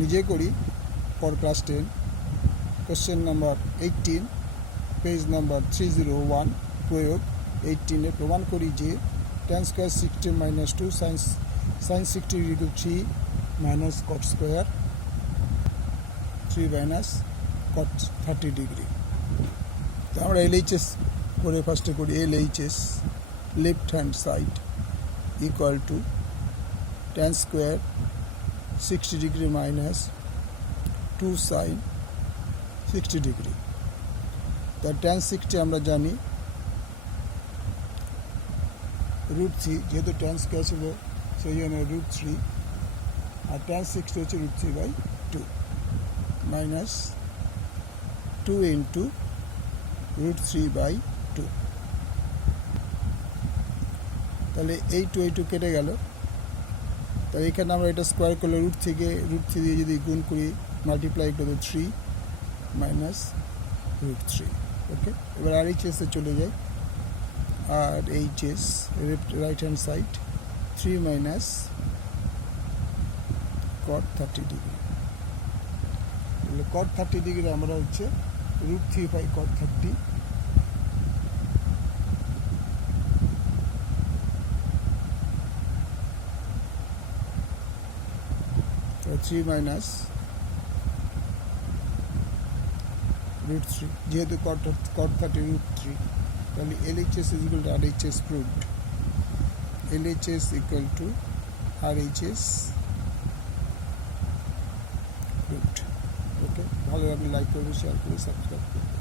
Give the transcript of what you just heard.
নিজে করি for class 10 question number 18 page number 301 প্রয়োগ 18 প্রমাণ করি যে tan square 60 minus 2 sine 60 equal 3 minus cot square 3 minus cot 30 degree. তো আমরা LHS করে ফার্স্টে করি LHS left hand side equal to tan square 60 degree minus 2 sine 60 degree. তা tan 60 আমরা জানি √3, যেহেতু tan স্কোয়ার ছিল সেই জন্য √3, আর tan 60 হচ্ছে √3/2 মাইনাস 2 ইন্টু √3/2। তাহলে এই 2 কেটে গেল। তাহলে এখানে আমরা এটা স্কোয়ার করলে √3 দিয়ে যদি গুণ করি মাল্টিপ্লাই করে 3 মাইনাস √3। ওকে, এবার RHS-এ চলে যাই। আর HS right hand side 3 minus cot 30 degree. তাহলে কট 30 ডিগ্রি আমরা হচ্ছে √3/cot 30 3 মাইনাস √3, যেহেতু cot 30 √3, তাহলে LHS is equal to RHS proved. LHS equal to RHS proved. ওকে, ভালো লাগলে লাইক করবে, শেয়ার করবে, সাবস্ক্রাইব করবে।